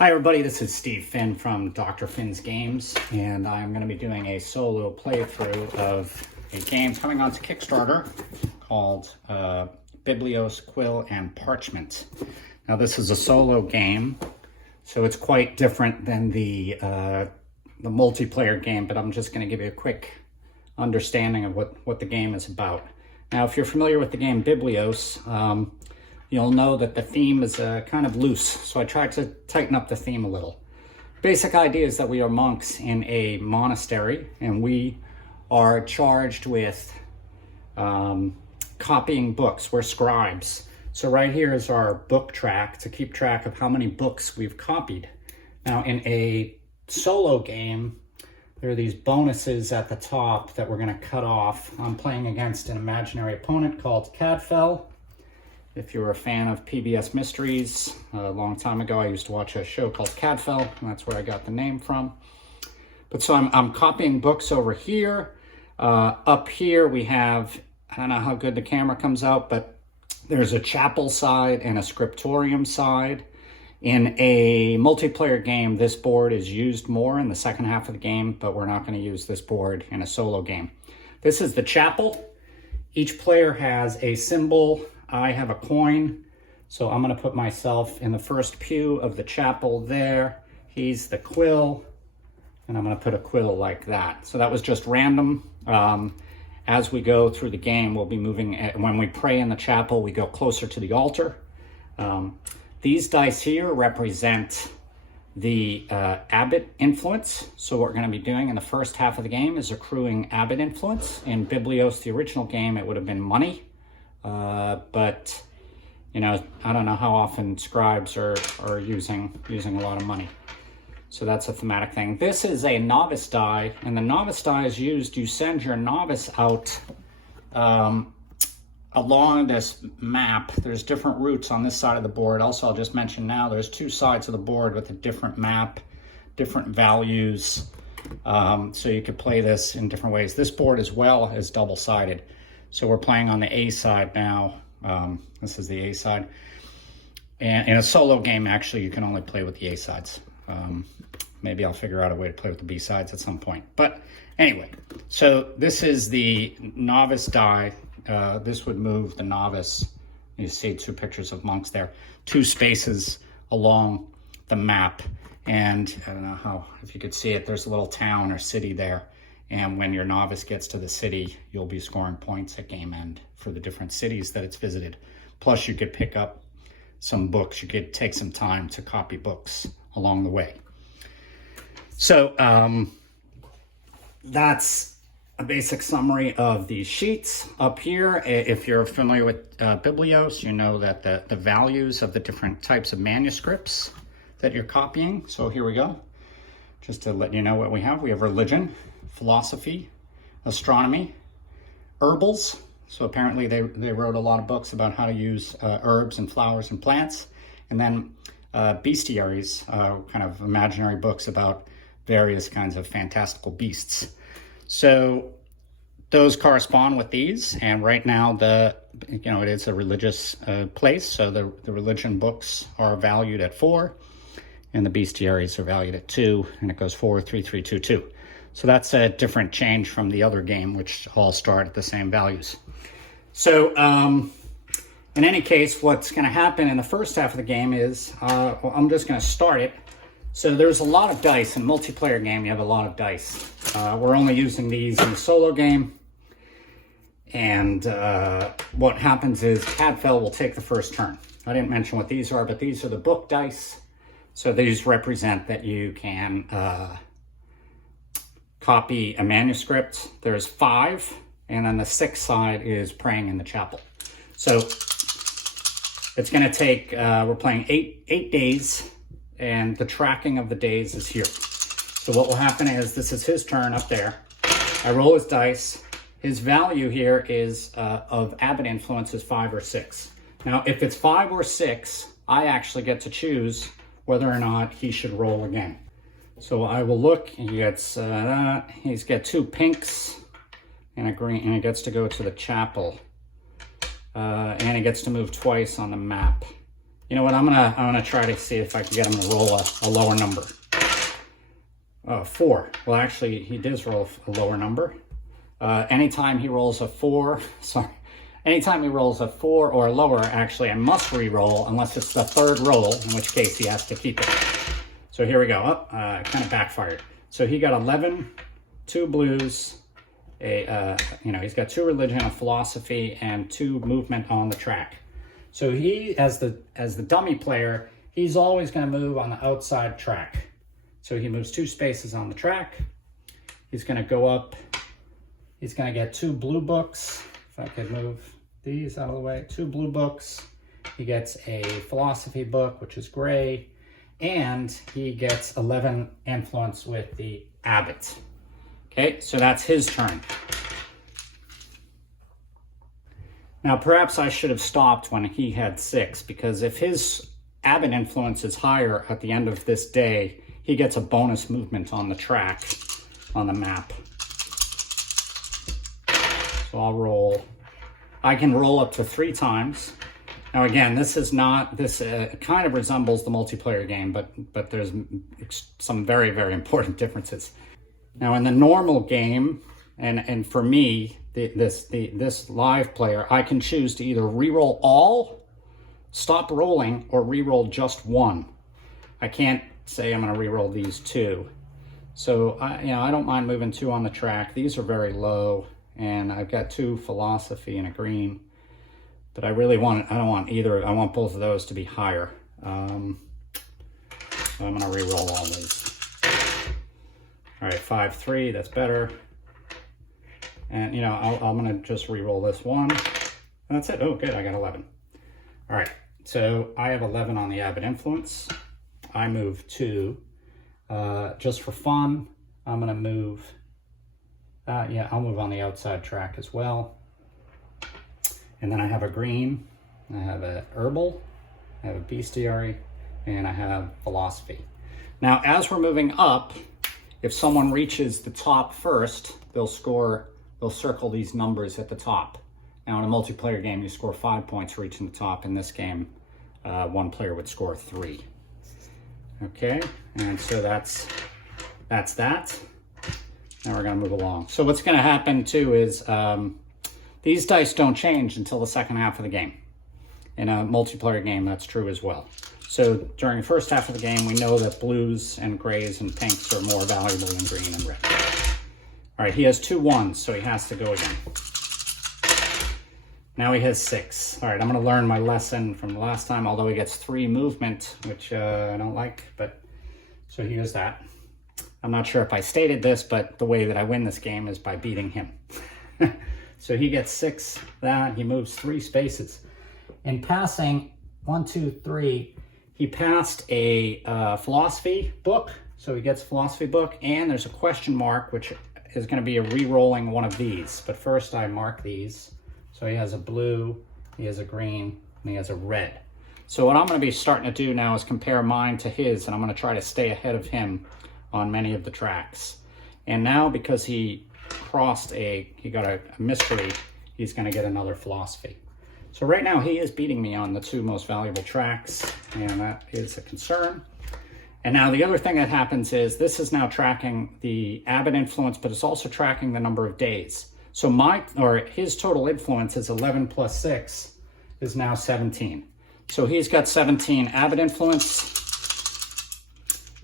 Hi everybody, this is Steve Finn from Dr. Finn's Games, and I'm going to be doing a solo playthrough of a game coming onto Kickstarter called Biblios, Quill, and Parchment. Now this is a solo game, so it's quite different than the multiplayer game, but I'm just going to give you a quick understanding of what the game is about. Now if you're familiar with the game Biblios, you'll know that the theme is kind of loose, so I tried to tighten up the theme a little. Basic idea is that we are monks in a monastery, and we are charged with copying books. We're scribes. So right here is our book track to keep track of how many books we've copied. Now in a solo game, there are these bonuses at the top that we're going to cut off. I'm playing against an imaginary opponent called Cadfell. If you're a fan of PBS Mysteries, a long time ago I used to watch a show called Cadfell, and that's where I got the name from. But so I'm copying books over here. Up here we have, I don't know how good the camera comes out, but there's a chapel side and a scriptorium side. In a multiplayer game, this board is used more in the second half of the game, but we're not going to use this board in a solo game. This is the chapel. Each player has a symbol. I have a coin, so I'm going to put myself in the first pew of the chapel there. He's the quill, and I'm going to put a quill like that. So that was just random. As we go through the game, we'll be moving. When we pray in the chapel, we go closer to the altar. These dice here represent the abbot influence. So what we're going to be doing in the first half of the game is accruing abbot influence. In Biblios, the original game, it would have been money. But you know, I don't know how often scribes are using a lot of money. So that's a thematic thing. This is a novice die, and the novice die is used. You send your novice out along this map. There's different routes on this side of the board. Also, I'll just mention now, there's two sides of the board with a different map, different values. So you could play this in different ways. This board as well is double-sided. So we're playing on the A side now. This is the A side. And in a solo game, actually, you can only play with the A sides. Maybe I'll figure out a way to play with the B sides at some point. But anyway, so this is the novice die. This would move the novice. You see two pictures of monks there. Two spaces along the map. And I don't know if you could see it, there's a little town or city there. And when your novice gets to the city, you'll be scoring points at game end for the different cities that it's visited. Plus, you could pick up some books. You could take some time to copy books along the way. So that's a basic summary of these sheets. Up here, if you're familiar with Biblios, you know that the values of the different types of manuscripts that you're copying. So here we go. Just to let you know what we have religion, philosophy, astronomy, herbals. So apparently they wrote a lot of books about how to use herbs and flowers and plants. And then bestiaries, kind of imaginary books about various kinds of fantastical beasts. So those correspond with these. And right now, it is a religious place. So the religion books are valued at 4. And the bestiaries are valued at 2, and it goes 4, 3, 3, 2, 2. So that's a different change from the other game, which all start at the same values. So in any case, what's going to happen in the first half of the game is, I'm just going to start it. So there's a lot of dice. In a multiplayer game, you have a lot of dice. We're only using these in the solo game. And what happens is Cadfell will take the first turn. I didn't mention what these are, but these are the book dice. So these represent that you can copy a manuscript. There's 5, and then the 6th side is praying in the chapel. So it's going to take, we're playing 8 days, and the tracking of the days is here. So what will happen is, this is his turn up there. I roll his dice. His value here is of abbot influence is 5 or 6. Now, if it's 5 or 6, I actually get to choose whether or not he should roll again. So I will look, he's got 2 pinks and a green, and he gets to go to the chapel. And he gets to move twice on the map. You know what? I'm gonna try to see if I can get him to roll a lower number. 4. Well, actually, he does roll a lower number. Anytime he rolls a 4, anytime he rolls a 4 or lower, actually, I must re-roll unless it's the third roll, in which case he has to keep it. So here we go. Kind of backfired. So he got 11, 2 blues, he's got 2 religion, a philosophy, and 2 movement on the track. So he, as the dummy player, he's always going to move on the outside track. So he moves 2 spaces on the track. He's going to go up. He's going to get 2 blue books. If I could move these out of the way. 2 blue books. He gets a philosophy book, which is gray. And he gets 11 influence with the abbot. Okay, so that's his turn. Now, perhaps I should have stopped when he had 6, because if his abbot influence is higher at the end of this day, he gets a bonus movement on the track, on the map. So I'll roll. I can roll up to 3 times. Now again, this kind of resembles the multiplayer game, but there's some very, very important differences. Now in the normal game, and for me, this live player, I can choose to either re-roll all, stop rolling, or re-roll just 1. I can't say I'm going to re-roll these 2. So I don't mind moving 2 on the track. These are very low, and I've got 2 philosophy and a green. But I don't want either. I want both of those to be higher. So I'm going to re-roll all these. All right, 5, 3, that's better. And, I'm going to just re-roll this 1. And that's it. Oh, good, I got 11. All right, so I have 11 on the abbot influence. I move 2. Just for fun, I'm going to move, I'll move on the outside track as well. And then I have a green, I have a herbal, I have a bestiary, and I have philosophy. Now, as we're moving up, if someone reaches the top first, they'll circle these numbers at the top. Now, in a multiplayer game, you score 5 points for reaching the top. In this game, 1 player would score 3. Okay, and so that's that. Now we're gonna move along. So what's gonna happen too is, these dice don't change until the second half of the game. In a multiplayer game, that's true as well. So during the first half of the game, we know that blues and grays and pinks are more valuable than green and red. All right, he has 2 1s, so he has to go again. Now he has 6. All right, I'm gonna learn my lesson from the last time, although he gets 3 movement, which I don't like, but so here's that. I'm not sure if I stated this, but the way that I win this game is by beating him. So he gets 6, he moves 3 spaces. In passing 1, 2, 3, he passed a philosophy book. So he gets a philosophy book, and there's a question mark, which is going to be a re-rolling one of these. But first I mark these. So he has a blue, he has a green, and he has a red. So what I'm going to be starting to do now is compare mine to his, and I'm going to try to stay ahead of him on many of the tracks. And now, because he got a mystery, he's going to get another philosophy. So right now he is beating me on the 2 most valuable tracks, and that is a concern. And now the other thing that happens is this is now tracking the abbot influence, but it's also tracking the number of days. So his total influence is 11 plus 6 is now 17. So he's got 17 abbot influence.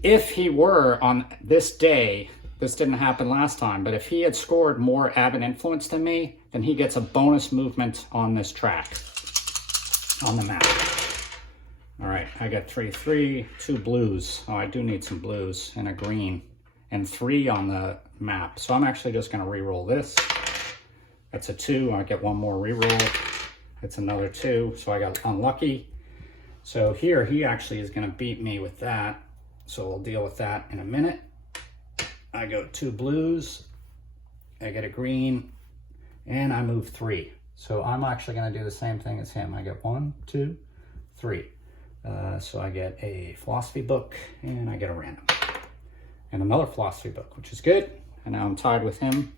If he were on this day, this didn't happen last time, but if he had scored more abbot influence than me, then he gets a bonus movement on this track, on the map. All right, I got 3, 3, 2 blues. Oh, I do need some blues and a green, and 3 on the map. So I'm actually just gonna re-roll this. That's a 2, I get 1 more re-roll. It's another 2, so I got unlucky. So here, he actually is gonna beat me with that. So we'll deal with that in a minute. I go 2 blues, I get a green, and I move 3. So I'm actually gonna do the same thing as him. I get 1, 2, 3. So I get a philosophy book, and I get a random. And another philosophy book, which is good. And now I'm tied with him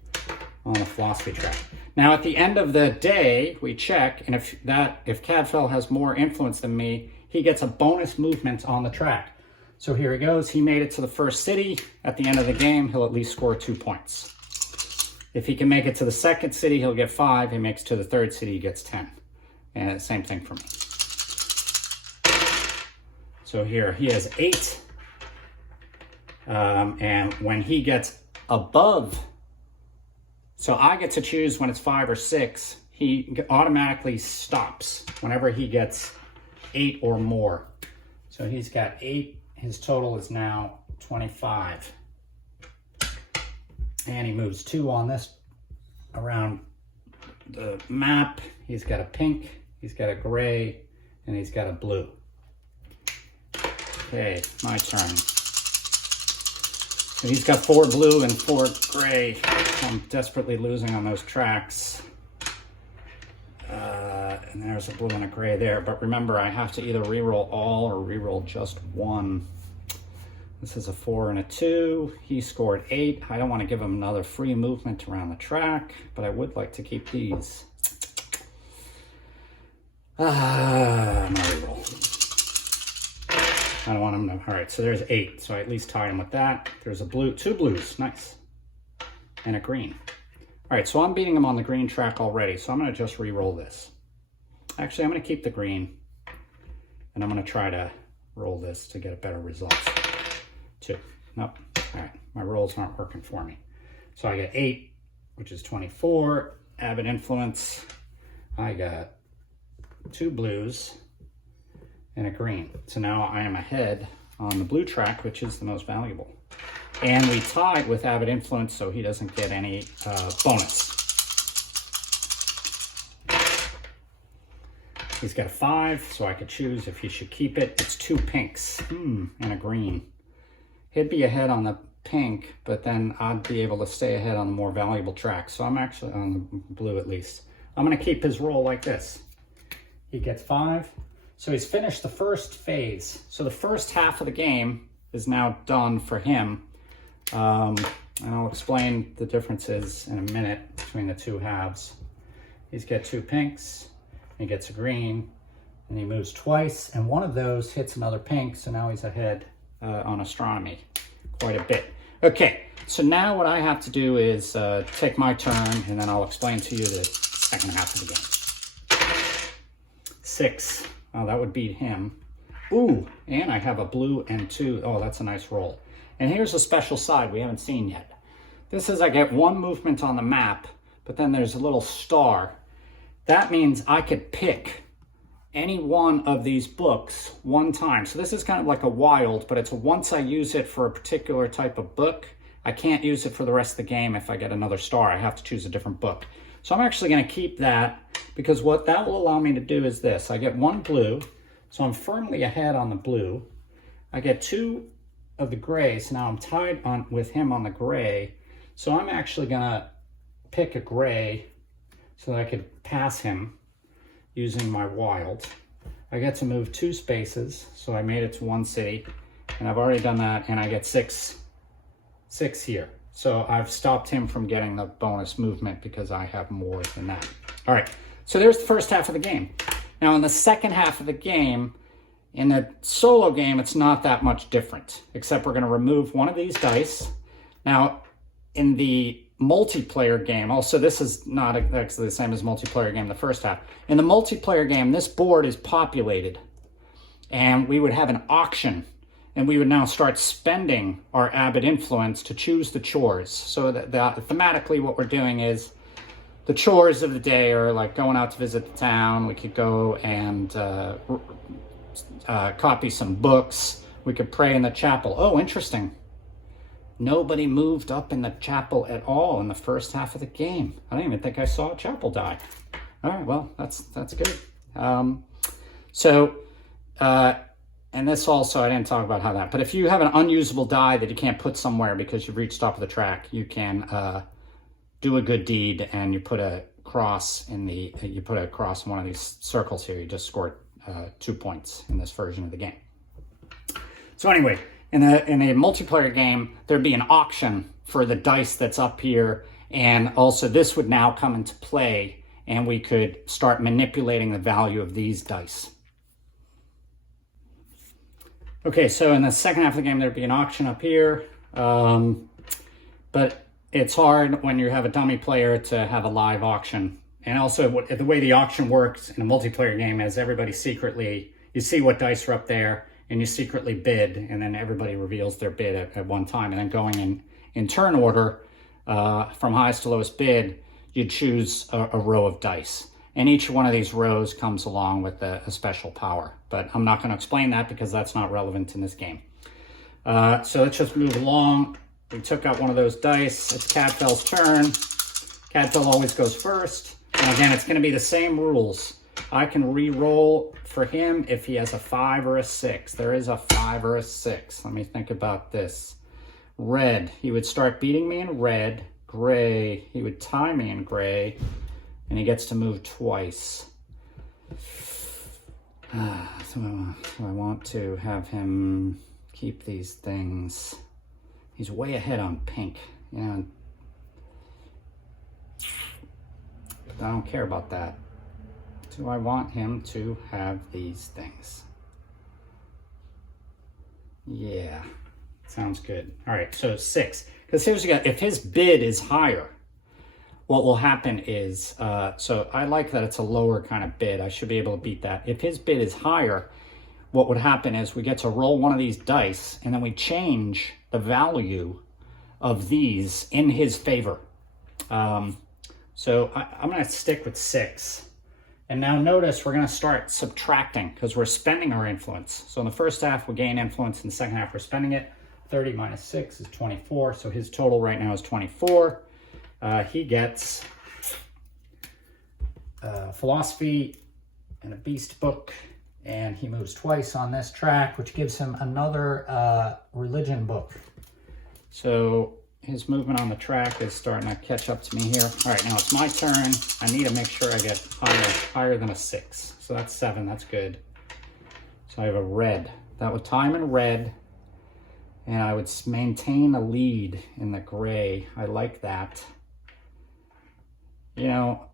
on the philosophy track. Now at the end of the day, we check, and if Cadfell has more influence than me, he gets a bonus movement on the track. So here he goes. He made it to the first city. At the end of the game, he'll at least score 2 points. If he can make it to the second city, he'll get 5. He makes it to the third city, he gets 10. And same thing for me. So here he has 8. And when he gets above, so I get to choose when it's 5 or 6, he automatically stops whenever he gets 8 or more. So he's got 8. His total is now 25. And he moves 2 on this around the map. He's got a pink, he's got a gray, and he's got a blue. Okay, my turn. So he's got 4 blue and 4 gray. I'm desperately losing on those tracks. And there's a blue and a gray there. But remember, I have to either reroll all or reroll just 1. This is a 4 and a 2. He scored 8. I don't want to give him another free movement around the track, but I would like to keep these. No reroll. I don't want him to. All right, so there's 8. So I at least tied him with that. There's a blue, 2 blues. Nice. And a green. All right, so I'm beating him on the green track already, so I'm going to just re-roll this. Actually, I'm going to keep the green, and I'm going to try to roll this to get a better result. 2. Nope. All right, my rolls aren't working for me. So I get 8, which is 24. Avid Influence. I got 2 blues and a green. So now I am ahead on the blue track, which is the most valuable. And we tied with Avid Influence, so he doesn't get any bonus. He's got a 5, so I could choose if he should keep it. It's 2 pinks and a green. He'd be ahead on the pink, but then I'd be able to stay ahead on the more valuable track. So I'm actually on the blue at least. I'm going to keep his roll like this. He gets 5. So he's finished the first phase. So the first half of the game is now done for him. And I'll explain the differences in a minute between the 2 halves. He's got 2 pinks, he gets a green, and he moves twice, and one of those hits another pink, so now he's ahead on astronomy quite a bit. Okay, so now what I have to do is take my turn, and then I'll explain to you the second half of the game. 6. Oh, that would beat him. Ooh, and I have a blue and 2. Oh, that's a nice roll. And here's a special side we haven't seen yet. This is I get 1 movement on the map, but then there's a little star. That means I could pick any one of these books 1 time. So this is kind of like a wild, but it's once I use it for a particular type of book, I can't use it for the rest of the game if I get another star. I have to choose a different book. So I'm actually going to keep that, because what that will allow me to do is this. I get 1 blue, so I'm firmly ahead on the blue. I get 2 of the gray, so now I'm tied on with him on the gray. So I'm actually gonna pick a gray so that I could pass him using my wild. I get to move 2 spaces, so I made it to 1 city, and I've already done that, and I get 6 here. So I've stopped him from getting the bonus movement because I have more than that. All right, so there's the first half of the game. Now in the second half of the game, in a solo game, it's not that much different, except we're going to remove one of these dice. Now, in the multiplayer game, also this is not actually the same as multiplayer game, the first half. In the multiplayer game, this board is populated, and we would have an auction, and we would now start spending our Avid Influence to choose the chores. So that thematically what we're doing is the chores of the day are like going out to visit the town. We could go and copy some books. We could pray in the chapel. Oh, interesting. Nobody moved up in the chapel at all in the first half of the game. I don't even think I saw a chapel die. All right, well, that's good. And this also, I didn't talk about how that, but if you have an unusable die that you can't put somewhere because you've reached top of the track, you can do a good deed, and you put a cross in one of these circles here. You just scored 2 points in this version of the game. So anyway, in a multiplayer game, there'd be an auction for the dice that's up here, and also this would now come into play, and we could start manipulating the value of these dice. Okay, so in the second half of the game, there'd be an auction up here. But it's hard when you have a dummy player to have a live auction. And also, the way the auction works in a multiplayer game is everybody secretly, you see what dice are up there, and you secretly bid, and then everybody reveals their bid at one time. And then going in turn order, from highest to lowest bid, you choose a row of dice. And each one of these rows comes along with a special power. But I'm not going to explain that because that's not relevant in this game. So let's just move along. We took out one of those dice. It's Cadfell's turn. Cadfell always goes first. And again, it's going to be the same rules. I can re-roll for him if he has a 5 or a 6. There is a 5 or a 6. Let me think about this. Red. He would start beating me in red. Gray. He would tie me in gray. And he gets to move twice. So I want to have him keep these things. He's way ahead on pink. Yeah. I don't care about that. Do I want him to have these things? Yeah. Sounds good. All right, so 6. Because here's what you got. If his bid is higher, what will happen is, so I like that it's a lower kind of bid. I should be able to beat that. If his bid is higher, what would happen is we get to roll one of these dice, and then we change the value of these in his favor. So I'm going to stick with 6. And now notice we're going to start subtracting because we're spending our influence. So in the first half, we gain influence. In the second half, we're spending it. 30 minus 6 is 24. So his total right now is 24. He gets philosophy and a beast book, and he moves twice on this track, which gives him another religion book. So his movement on the track is starting to catch up to me here. All right, now it's my turn. I need to make sure I get higher than a 6. So that's 7. That's good. So I have a red. That would tie him in red, and I would maintain a lead in the gray. I like that. You know,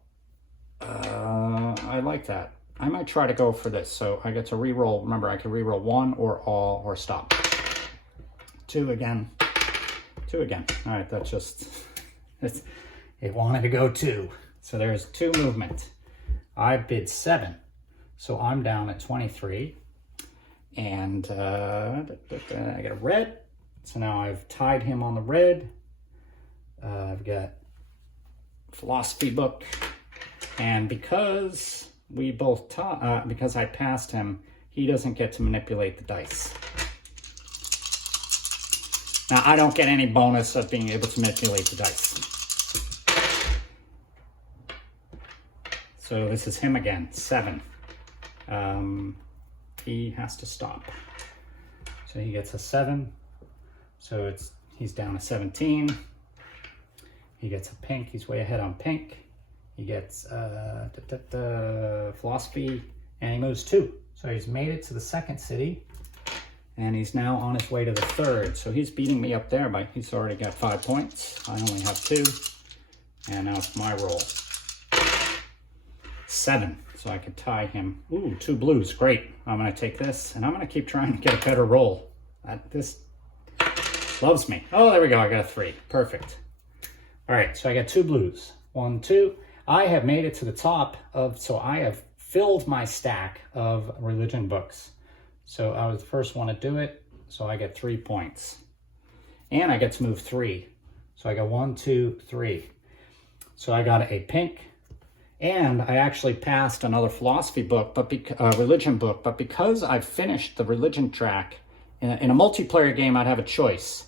I like that. I might try to go for this. So I get to reroll. Remember, I can reroll 1 or all or stop. 2 again. 2 again. All right, that's just, it wanted to go 2. So there's 2 movement. I bid 7. So I'm down at 23. And I get a red. So now I've tied him on the red. I've got philosophy book, and because we both because I passed him, he doesn't get to manipulate the dice. Now I don't get any bonus of being able to manipulate the dice. So this is him again, 7. He has to stop. So he gets a 7. So he's down to 17. He gets a pink. He's way ahead on pink. He gets philosophy, and he moves 2. So he's made it to the second city, and he's now on his way to the third. So he's beating me up there, but he's already got 5 points. I only have 2, and now it's my roll. 7, so I could tie him. Ooh, 2 blues, great. I'm gonna take this, and I'm gonna keep trying to get a better roll. This loves me. Oh, there we go, I got a 3, perfect. All right, so I got 2 blues. 1, 2. I have made it to the top of, so I have filled my stack of religion books. So I was the first one to do it, so I get 3 points. And I get to move 3. So I got 1, 2, 3. So I got a pink, and I actually passed another philosophy book, but religion book, but because I've finished the religion track, in a multiplayer game, I'd have a choice.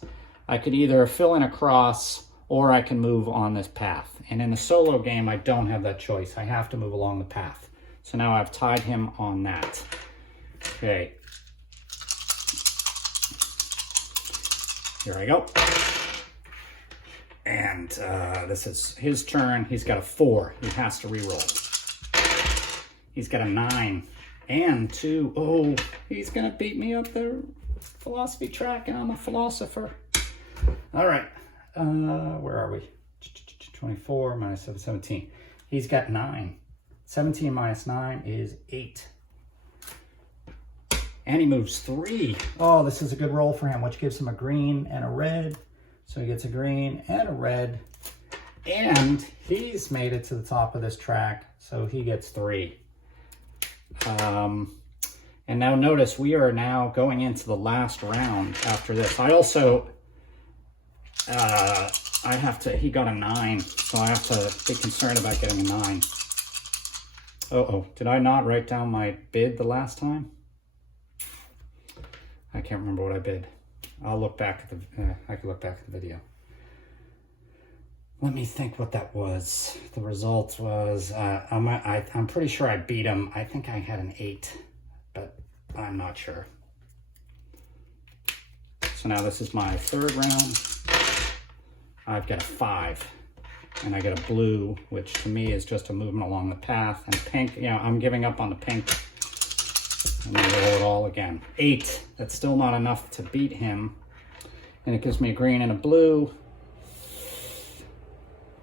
I could either fill in a cross, or I can move on this path. And in a solo game, I don't have that choice. I have to move along the path. So now I've tied him on that. Okay. Here I go. And this is his turn. He's got a 4. He has to reroll. He's got a 9 and 2. Oh, he's going to beat me up the philosophy track, and I'm a philosopher. All right. Where are we? 24 minus 7, 17. He's got 9. 17 minus 9 is 8. And he moves 3. Oh, this is a good roll for him, which gives him a green and a red. So he gets a green and a red. And he's made it to the top of this track, so he gets 3. And now notice we are now going into the last round after this. I also, he got a 9, so I have to be concerned about getting a 9. Uh-oh, did I not write down my bid the last time? I can't remember what I bid. I'll look back at the, I can look back at the video. Let me think what that was. The result was, I'm pretty sure I beat him. I think I had an 8, but I'm not sure. So now this is my 3rd round. I've got a 5, and I get a blue, which to me is just a movement along the path. And pink, you know, I'm giving up on the pink. And I roll it all again. 8, that's still not enough to beat him. And it gives me a green and a blue.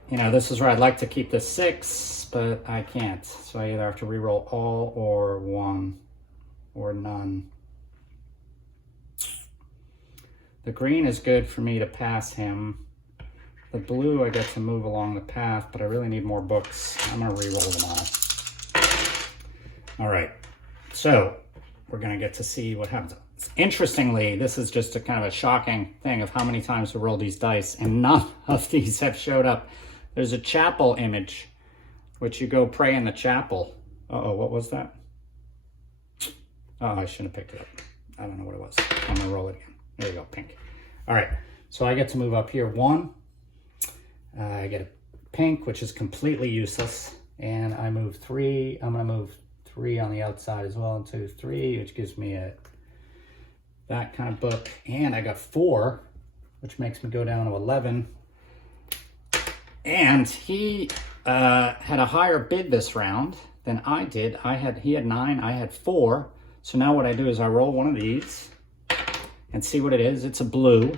You know, this is where I'd like to keep the 6, but I can't. So I either have to re-roll all or 1 or none. The green is good for me to pass him. The blue, I get to move along the path, but I really need more books. I'm gonna re-roll them all. All right, so we're gonna get to see what happens. Interestingly, this is just a kind of a shocking thing of how many times we roll these dice, and none of these have showed up. There's a chapel image, which you go pray in the chapel. Uh-oh, what was that? Oh, I shouldn't have picked it up. I don't know what it was. I'm gonna roll it again. There you go, pink. All right, so I get to move up here 1. I get a pink, which is completely useless, and I move 3. I'm gonna move 3 on the outside as well, 2, 3, which gives me that kind of book. And I got 4, which makes me go down to 11. And he had a higher bid this round than I did. He had 9, I had 4. So now what I do is I roll one of these and see what it is. It's a blue.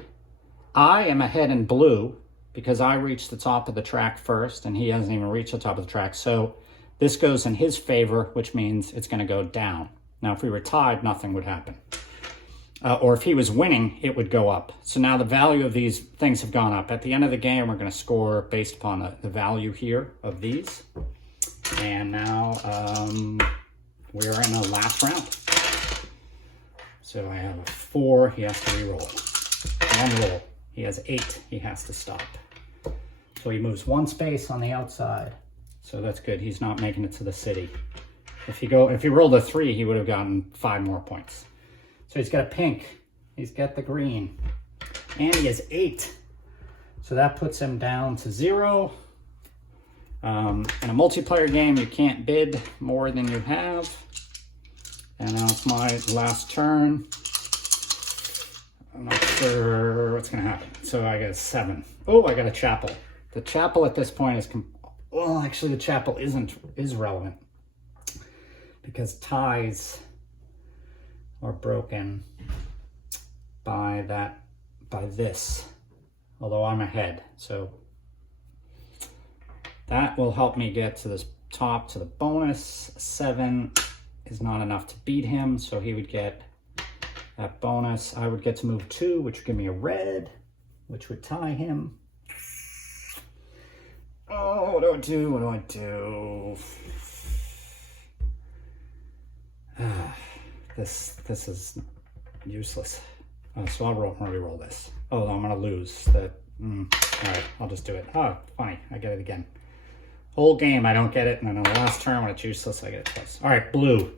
I am ahead in blue because I reached the top of the track first and he hasn't even reached the top of the track. So this goes in his favor, which means it's gonna go down. Now, if we were tied, nothing would happen. Or if he was winning, it would go up. So now the value of these things have gone up. At the end of the game, we're gonna score based upon the value here of these. And now we're in the last round. So I have a 4, he has to re-roll. 1 roll, he has 8, he has to stop. So he moves 1 space on the outside. So that's good, he's not making it to the city. If he rolled a 3, he would have gotten 5 more points. So he's got a pink, he's got the green, and he has 8. So that puts him down to 0. In a multiplayer game, you can't bid more than you have. And now it's my last turn. I'm not sure what's gonna happen. So I got a 7. Oh, I got a chapel. The chapel at this point is, well, actually the chapel is relevant because ties are broken by this, although I'm ahead. So that will help me get to this top to the bonus. 7 is not enough to beat him, so he would get that bonus. I would get to move 2, which would give me a red, which would tie him. Oh, what do I do? What do I do? This is useless. So I'll re-roll this. Oh, I'm gonna lose. All right, I'll just do it. Oh, funny, I get it again. Whole game, I don't get it, and then on the last turn when it's useless, I get it twice. All right, blue.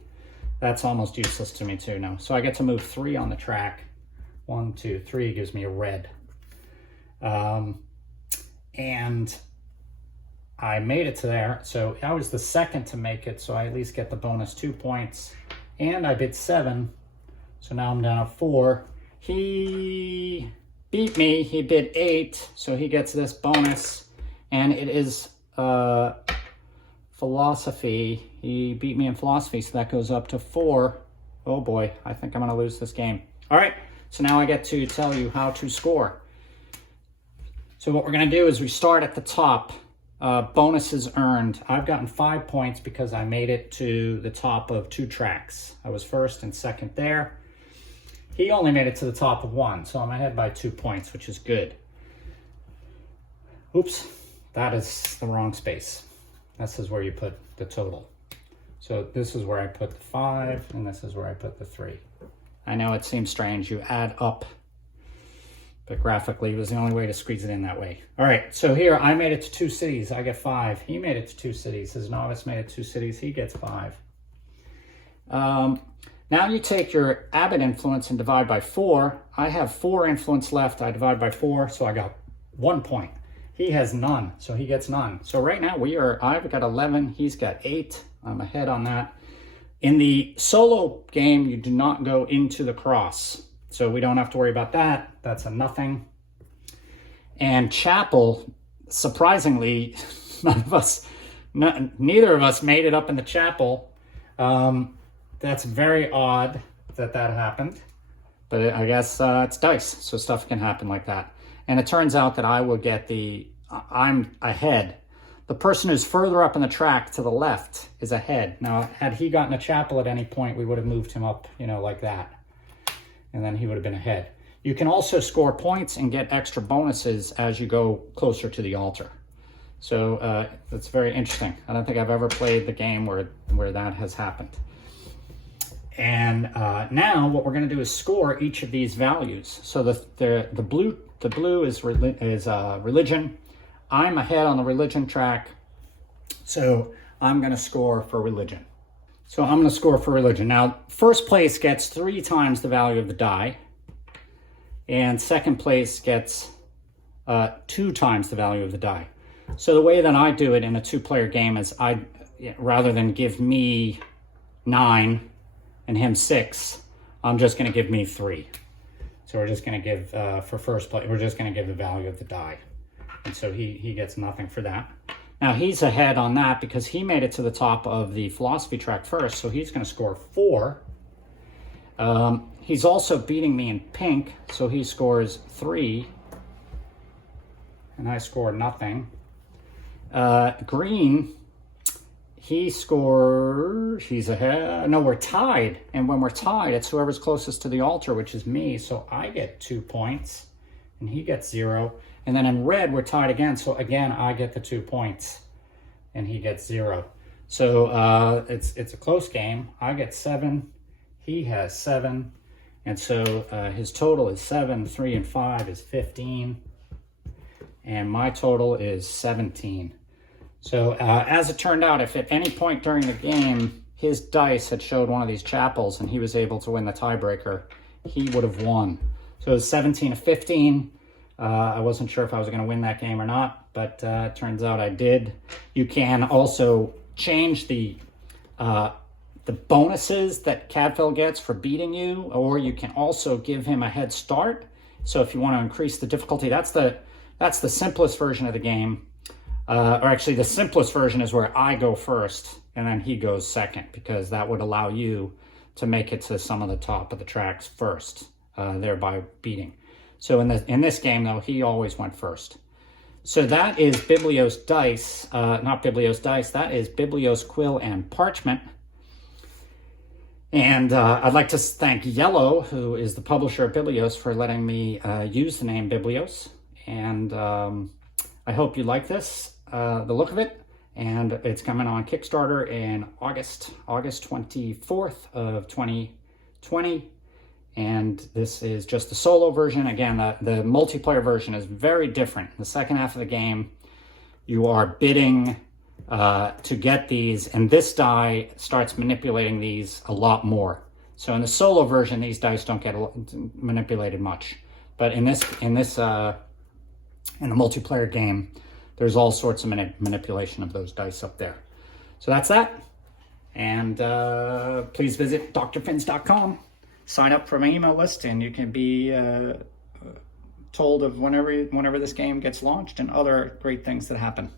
That's almost useless to me too now. So I get to move 3 on the track. 1, 2, 3 gives me a red. And I made it to there. So I was the second to make it, so I at least get the bonus 2 points. And I bid 7, so now I'm down at 4. He beat me, he bid 8, so he gets this bonus. And it is philosophy. He beat me in philosophy, so that goes up to 4. Oh boy, I think I'm gonna lose this game. All right, so now I get to tell you how to score. So what we're gonna do is we start at the top. bonuses earned. I've gotten 5 points because I made it to the top of 2 tracks. I was first and second there. He only made it to the top of 1, so I'm ahead by 2 points, which is good. Oops, that is the wrong space. This is where you put the total. So this is where I put the 5, and this is where I put the 3. I know it seems strange. You add up, but graphically it was the only way to squeeze it in that way. All right, so here I made it to 2 cities. I get 5. He made it to 2 cities. His novice made it to 2 cities. He gets 5. Now you take your abbot influence and divide by 4. I have 4 influence left. I divide by 4, so I got 1 point. He has none, so he gets none. So right now I've got 11, he's got 8. I'm ahead on that. In the solo game, you do not go into the cross. So we don't have to worry about that. That's a nothing. And chapel, surprisingly, neither of us made it up in the chapel. That's very odd that happened. But I guess it's dice, so stuff can happen like that. And it turns out that I will get I'm ahead. The person who's further up in the track to the left is ahead. Now, had he gotten a chapel at any point, we would have moved him up, like that. And then he would have been ahead. You can also score points and get extra bonuses as you go closer to the altar. So that's very interesting. I don't think I've ever played the game where that has happened. And now what we're going to do is score each of these values. So the blue is religion. I'm ahead on the religion track, so I'm going to score for religion. So I'm going to score for religion. Now, first place gets 3 times the value of the die, and second place gets 2 times the value of the die. So the way that I do it in a 2-player game is rather than give me 9 and him 6, I'm just going to give me 3. So we're just going to give, for first place, we're just going to give the value of the die. And so he gets nothing for that. Now he's ahead on that because he made it to the top of the philosophy track first, so he's going to score 4. He's also beating me in pink, so he scores 3. And I score nothing. Green, he's ahead. No, we're tied. And when we're tied, it's whoever's closest to the altar, which is me. So I get 2 points and he gets 0. And then in red, we're tied again. So again, I get the 2 points and he gets 0. So it's a close game. I get 7. He has 7. And so his total is 7. 3 and 5 is 15. And my total is 17. So as it turned out, if at any point during the game, his dice had showed one of these chapels and he was able to win the tiebreaker, he would have won. So it was 17 to 15. I wasn't sure if I was going to win that game or not, but it turns out I did. You can also change the bonuses that Cadfael gets for beating you, or you can also give him a head start. So if you want to increase the difficulty, that's the simplest version of the game. Or actually, the simplest version is where I go first and then he goes second, because that would allow you to make it to some of the top of the tracks first, thereby beating. So in this game, though, he always went first. So that is Biblios Dice, not Biblios Dice, that is Biblios Quill and Parchment. And I'd like to thank Yellow, who is the publisher of Biblios, for letting me use the name Biblios. And I hope you like this, the look of it. And it's coming on Kickstarter in August 24th of 2020. And this is just the solo version. Again, the multiplayer version is very different. In the second half of the game, you are bidding to get these, and this die starts manipulating these a lot more. So in the solo version, these dice don't get manipulated much. But in the multiplayer game, there's all sorts of manipulation of those dice up there. So that's that. And please visit drfins.com. Sign up for my email list, and you can be told of whenever this game gets launched and other great things that happen.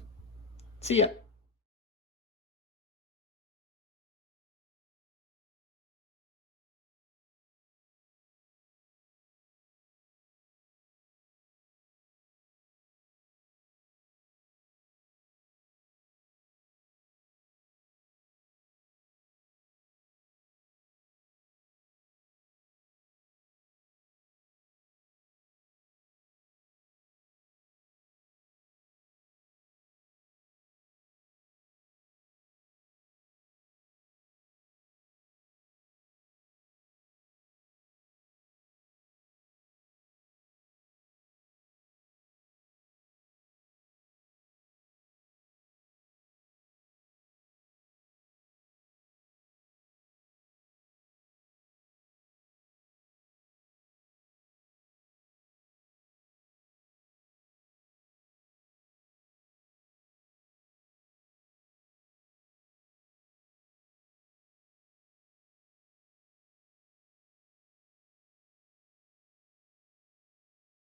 See ya.